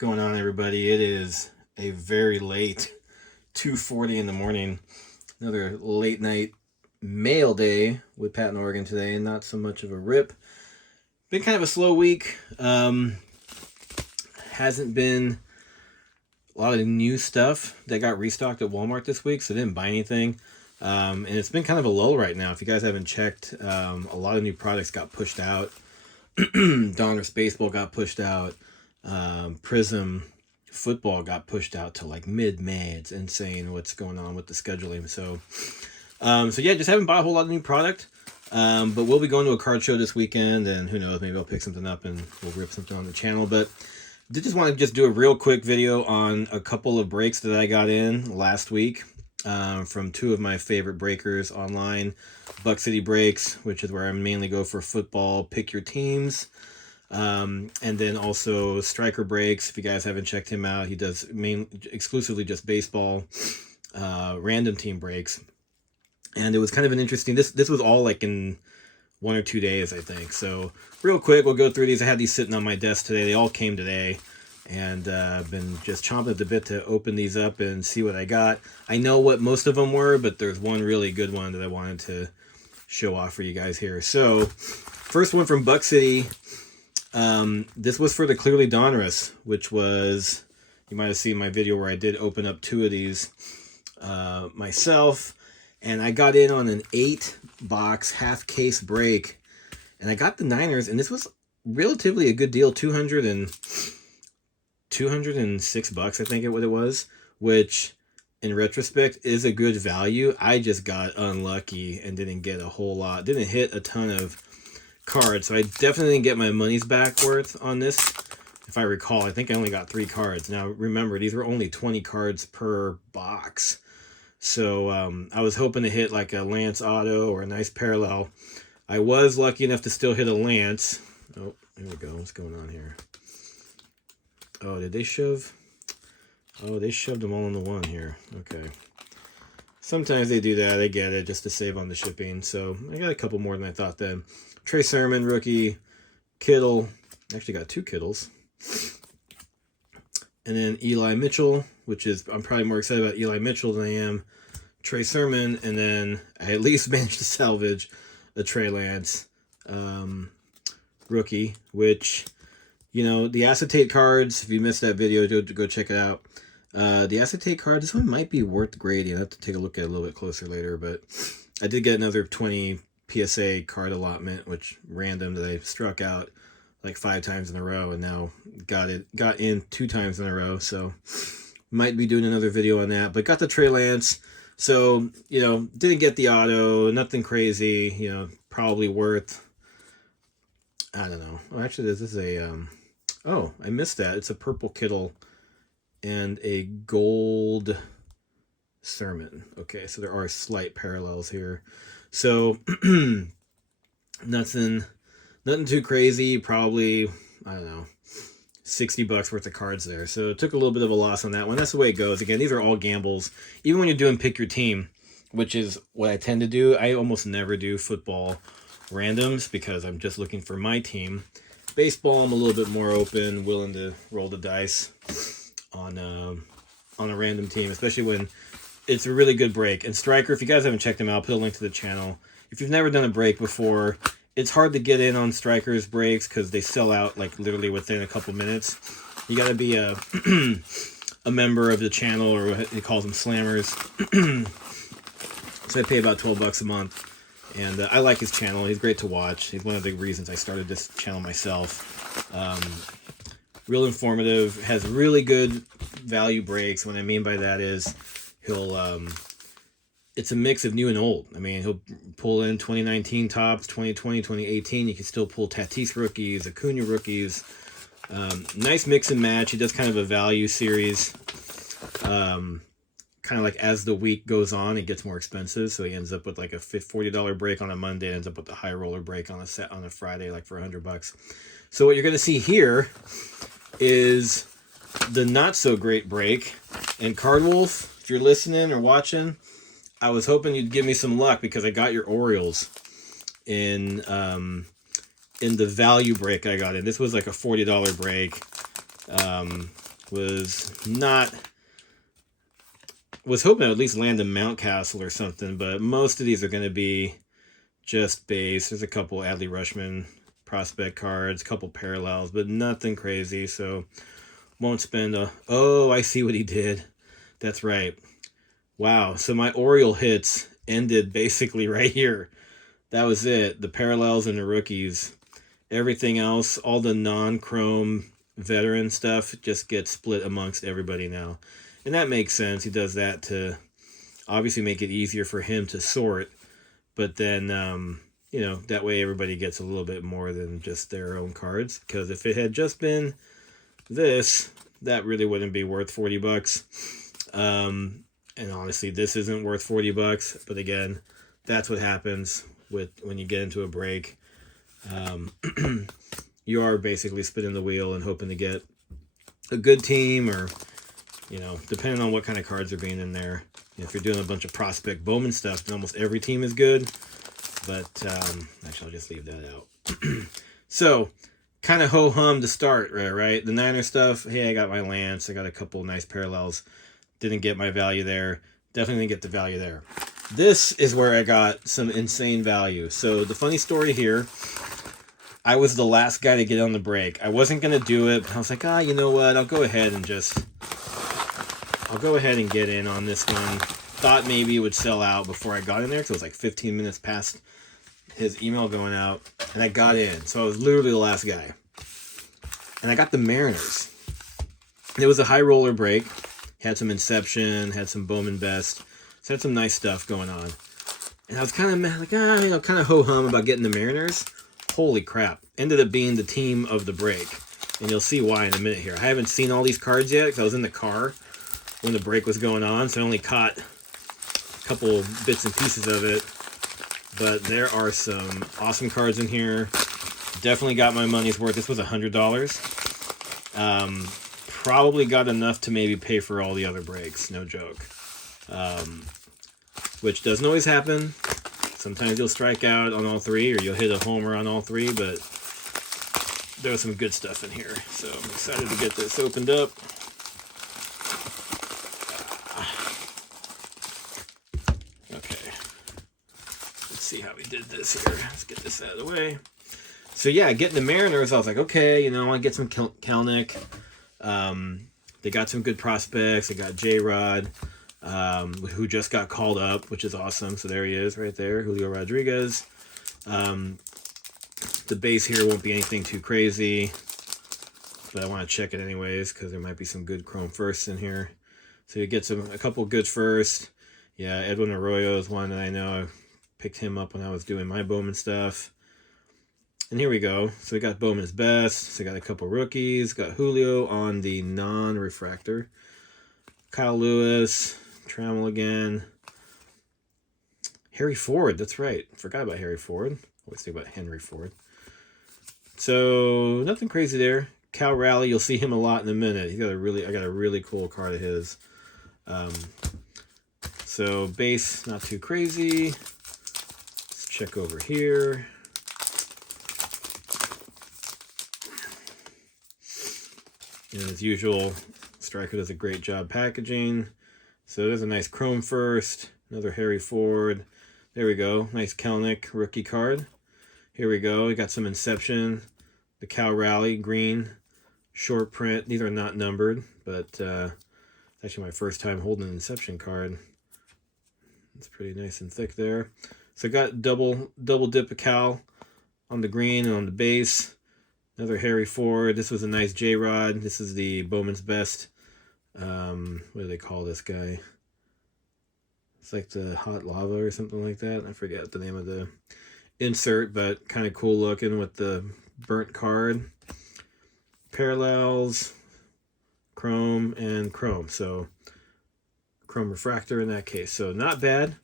going on, everybody? It is a very late 2:40 in the morning. Another late night mail day with Pat in Oregon today. Not so much of a rip. Been kind of a slow week. Hasn't been a lot of new stuff that got restocked at Walmart this week, so I didn't buy anything. And it's been kind of a lull right now. If you guys haven't checked, a lot of new products got pushed out. Donruss Baseball got pushed out. Prism football got pushed out to like mid-May. It's insane what's going on with the scheduling. So yeah, just haven't bought a whole lot of new product. But we'll be going to a card show this weekend, and who knows, maybe I'll pick something up and we'll rip something on the channel. But I did just want to do a real quick video on a couple of breaks that I got in last week from two of my favorite breakers online. Buck City Breaks, which is where I mainly go for football, pick your teams. And then also Stryker Breaks. If you guys haven't checked him out, he does exclusively just baseball, random team breaks. And it was kind of an interesting, this was all like in 1 or 2 days, I think. So real quick, we'll go through these. I had these sitting on my desk today. They all came today. And I've been just chomping at the bit to open these up and see what I got. I know what most of them were, but there's one really good one that I wanted to show off for you guys here. So first one from Buck City. This was for the Clearly Donruss, which was, you might have seen my video where I did open up 2 of these myself. And I got in on an 8-box half-case break. And I got the Niners, and this was relatively a good deal, $206, I think what it was, which in retrospect is a good value. I just got unlucky and didn't get a whole lot, didn't hit a ton of cards, so I definitely didn't get my money's back worth on this. If I recall, I think I only got 3 cards. Now remember, these were only 20 cards per box. So I was hoping to hit like a Lance auto or a nice parallel. I was lucky enough to still hit a Lance. Oh, there we go. What's going on here? Oh, did they shove? Oh, they shoved them all in the one here. Okay. Sometimes they do that. I get it, just to save on the shipping. So I got a couple more than I thought then. Trey Sermon, rookie. Kittle. Actually got 2 Kittles. And then Eli Mitchell, which is, I'm probably more excited about Eli Mitchell than I am Trey Sermon. And then I at least managed to salvage a Trey Lance rookie, which, you know, the acetate cards, if you missed that video, go check it out. The acetate card, this one might be worth grading. I have to take a look at it a little bit closer later, but I did get another 20 PSA card allotment, which random, that I struck out like 5 times in a row, and now got in 2 times in a row. So might be doing another video on that, but got the Trey Lance. So, you know, didn't get the auto, nothing crazy, you know, probably worth, I don't know. Oh, actually, this is a, oh, I missed that. It's a purple Kittle and a gold Sermon. Okay, so there are slight parallels here. So nothing too crazy. Probably, I don't know, $60 worth of cards there. So it took a little bit of a loss on that one. That's the way it goes. Again, these are all gambles. Even when you're doing pick your team, which is what I tend to do, I almost never do football randoms because I'm just looking for my team. Baseball, I'm a little bit more open, willing to roll the dice on a random team, especially when it's a really good break. And Stryker, if you guys haven't checked him out, I'll put a link to the channel. If you've never done a break before, it's hard to get in on Stryker's breaks because they sell out like literally within a couple minutes. You got to be a a member of the channel, or what he calls them, slammers. So I pay about $12 a month. And I like his channel. He's great to watch. He's one of the reasons I started this channel myself. Real informative. Has really good value breaks. What I mean by that is he'll... it's a mix of new and old. I mean, he'll pull in 2019 tops, 2020, 2018. You can still pull Tatis rookies, Acuna rookies. Nice mix and match. He does kind of a value series. Kind of like as the week goes on, it gets more expensive. So he ends up with like a $40 break on a Monday, and ends up with a high roller break on a Friday, like for $100. So what you're going to see here is the not so great break. And Card Wolf, if you're listening or watching, I was hoping you'd give me some luck because I got your Orioles in the value break I got in. This was like a $40 break. was not... was hoping to at least land a Mountcastle or something, but most of these are going to be just base. There's a couple Adley Rushman prospect cards, a couple parallels, but nothing crazy, so won't spend a... Oh, I see what he did. That's right. Wow, so my Oriole hits ended basically right here. That was it. The parallels and the rookies. Everything else, all the non-chrome veteran stuff, just gets split amongst everybody now. And that makes sense. He does that to obviously make it easier for him to sort. But then, you know, that way everybody gets a little bit more than just their own cards. Because if it had just been this, that really wouldn't be worth $40. And honestly, this isn't worth $40. But again, that's what happens with when you get into a break. You are basically spinning the wheel and hoping to get a good team, or, you know, depending on what kind of cards are being in there. If you're doing a bunch of prospect Bowman stuff, then almost every team is good. But actually, I'll just leave that out. So, kind of ho-hum to start, right? The Niner stuff, hey, I got my Lance. I got a couple nice parallels. Didn't get my value there. Definitely didn't get the value there. This is where I got some insane value. So, the funny story here, I was the last guy to get on the break. I wasn't going to do it, but I was like, you know what? I'll go ahead and get in on this one. Thought maybe it would sell out before I got in there, because it was like 15 minutes past his email going out, and I got in. So I was literally the last guy. And I got the Mariners. It was a high roller break. Had some Inception, had some Bowman Best. So had some nice stuff going on. And I was kind of mad, like, kind of ho-hum about getting the Mariners. Holy crap. Ended up being the team of the break. And you'll see why in a minute here. I haven't seen all these cards yet, because I was in the car when the break was going on, so I only caught a couple bits and pieces of it. But there are some awesome cards in here. Definitely got my money's worth. This was $100. Probably got enough to maybe pay for all the other breaks, no joke. Which doesn't always happen. Sometimes you'll strike out on all three, or you'll hit a homer on all three, but there was some good stuff in here. So I'm excited to get this opened up. Okay. Let's see how we did this here. Let's get this out of the way. So yeah, getting the Mariners, I was like, okay, you know, I want to get some Kelnick. They got some good prospects. They got J-Rod, who just got called up, which is awesome. So there he is right there, Julio Rodriguez. The base here won't be anything too crazy, but I want to check it anyways, because there might be some good chrome firsts in here. So you get a couple good first. Yeah, Edwin Arroyo is one that I know. I picked him up when I was doing my Bowman stuff. And here we go. So we got Bowman's Best. So we got a couple rookies. Got Julio on the non-refractor. Kyle Lewis. Trammell again. Harry Ford. That's right. Forgot about Harry Ford. Always think about Henry Ford. So nothing crazy there. Cal Raleigh. You'll see him a lot in a minute. I got a really cool card of his. So base, not too crazy. Let's check over here. And as usual, Stryker does a great job packaging. So there's a nice chrome first. Another Harry Ford. There we go. Nice Kelnick rookie card. Here we go. We got some Inception. The Cal Raleigh green. Short print. These are not numbered, but it's actually my first time holding an Inception card. It's pretty nice and thick there. So got double dip of Cal on the green and on the base. Another Harry Ford. This was a nice J-Rod. This is the Bowman's Best. What do they call this guy? It's like the Hot Lava or something like that. I forget the name of the insert, but kind of cool looking with the burnt card. Parallels, chrome, and chrome. So chrome refractor in that case. So not bad.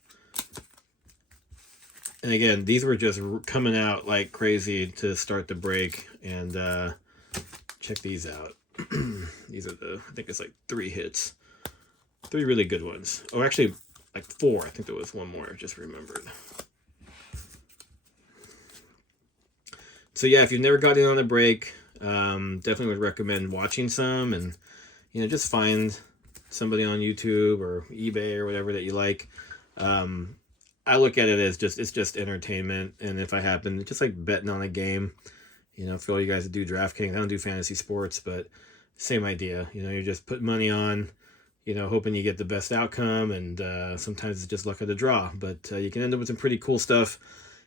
And again, these were just coming out like crazy to start the break. And check these out. These are I think it's like 3 hits. 3 really good ones. Oh, actually, like 4. I think there was one more, I just remembered. So yeah, if you've never gotten on a break, definitely would recommend watching some and just find somebody on YouTube or eBay or whatever that you like. I look at it as it's just entertainment, and if I happen, just like betting on a game, for all you guys that do DraftKings, I don't do fantasy sports, but same idea. You're just putting money on, hoping you get the best outcome, and sometimes it's just luck of the draw, but you can end up with some pretty cool stuff.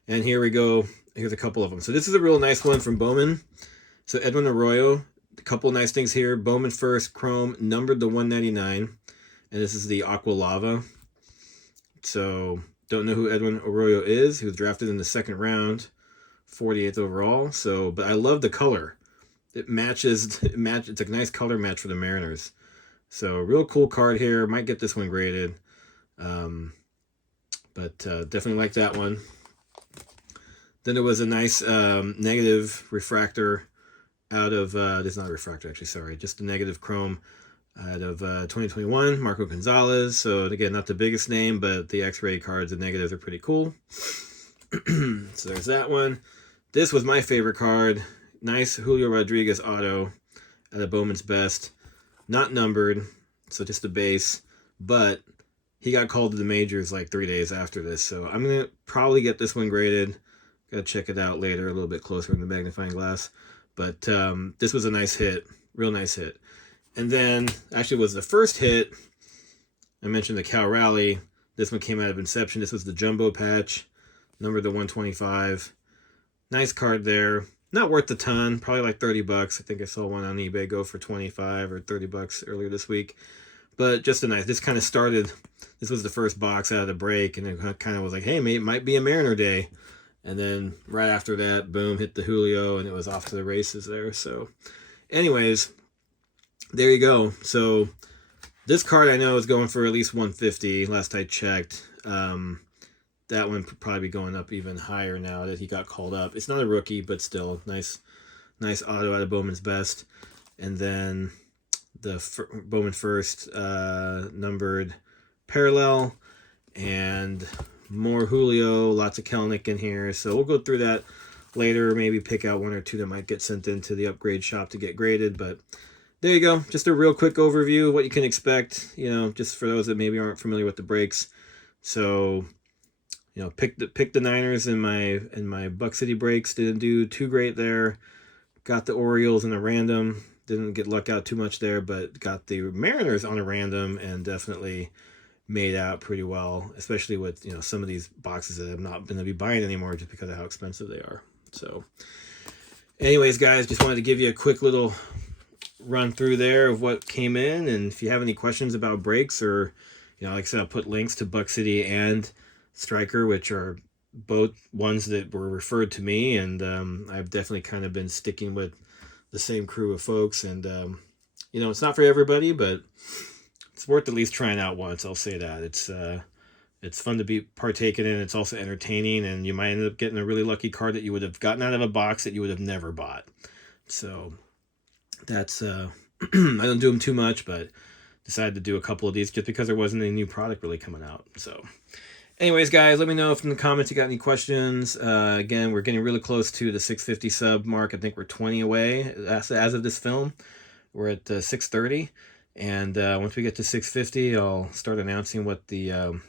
And here we go. Here's a couple of them. So this is a real nice one from Bowman. So Edwin Arroyo, a couple nice things here. Bowman first, chrome, numbered to 199, and this is the Aqua Lava. So don't know who Edwin Arroyo is. He was drafted in the second round, 48th overall. So, but I love the color. It matches. It's a nice color match for the Mariners. So real cool card here. Might get this one graded, but definitely like that one. Then there was a nice negative refractor out of this is not a refractor actually. Sorry, just a negative chrome out of 2021, Marco Gonzalez. So again, not the biggest name, but the X-ray cards and negatives are pretty cool. So there's that one. This was my favorite card. Nice Julio Rodriguez auto out of Bowman's Best. Not numbered, so just a base. But he got called to the majors like 3 days after this. So I'm going to probably get this one graded. Got to check it out later a little bit closer in the magnifying glass. But this was a nice hit. Real nice hit. And then, actually was the first hit. I mentioned the Cal Rally. This one came out of Inception. This was the Jumbo Patch. Numbered to 125. Nice card there. Not worth a ton. Probably like $30. I think I saw one on eBay go for 25 or $30 earlier this week. But just a nice. This kind of started. This was the first box out of the break. And it kind of was like, hey, it might be a Mariner day. And then right after that, boom, hit the Julio. And it was off to the races there. So anyways, there you go. So this card I know is going for at least 150 last I checked. That one could probably be going up even higher now that he got called up. It's not a rookie, but still nice auto out of Bowman's Best. And then the Bowman First numbered parallel, and more Julio, lots of Kelnick in here. So we'll go through that later, maybe pick out one or two that might get sent into the upgrade shop to get graded. But there you go. Just a real quick overview of what you can expect, just for those that maybe aren't familiar with the breaks. So, pick the Niners in my Buck City breaks. Didn't do too great there. Got the Orioles in a random. Didn't get luck out too much there, but got the Mariners on a random and definitely made out pretty well, especially with, some of these boxes that I'm not going to be buying anymore just because of how expensive they are. So anyways, guys, just wanted to give you a quick little run through there of what came in. And if you have any questions about breaks, or, like I said, I'll put links to Buck City and Stryker, which are both ones that were referred to me. And I've definitely kind of been sticking with the same crew of folks. And, it's not for everybody, but it's worth at least trying out once. I'll say that. It's fun to be partaken in. It's also entertaining, and you might end up getting a really lucky card that you would have gotten out of a box that you would have never bought. So that's I don't do them too much, but decided to do a couple of these just because there wasn't any new product really coming out. So anyways, guys, let me know if in the comments you got any questions. Again, we're getting really close to the 650 sub mark. I think we're 20 away as of this film. We're at 630. And once we get to 650, I'll start announcing what the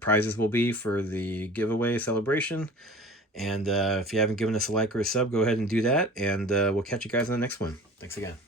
prizes will be for the giveaway celebration. And if you haven't given us a like or a sub, go ahead and do that. And we'll catch you guys on the next one. Thanks again.